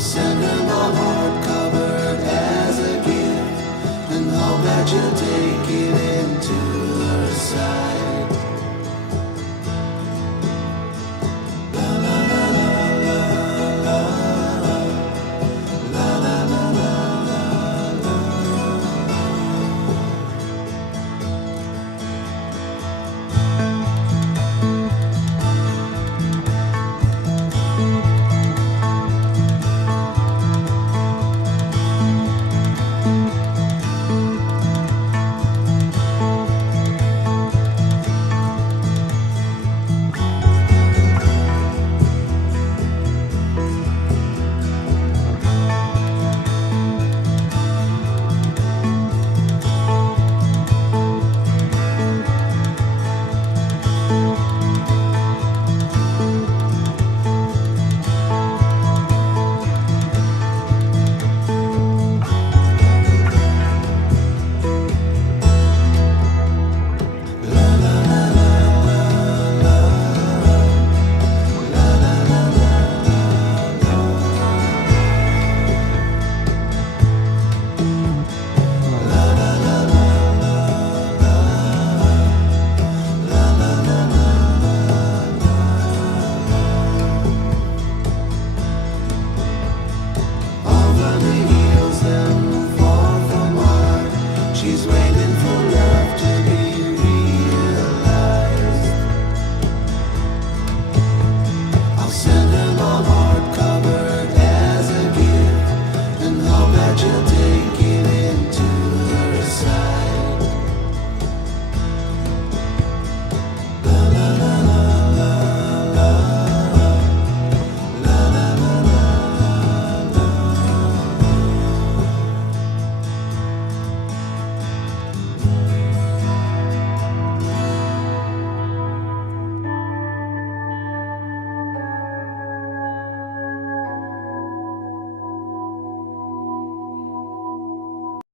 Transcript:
send her my heart covered as a gift and hope that you'll take it.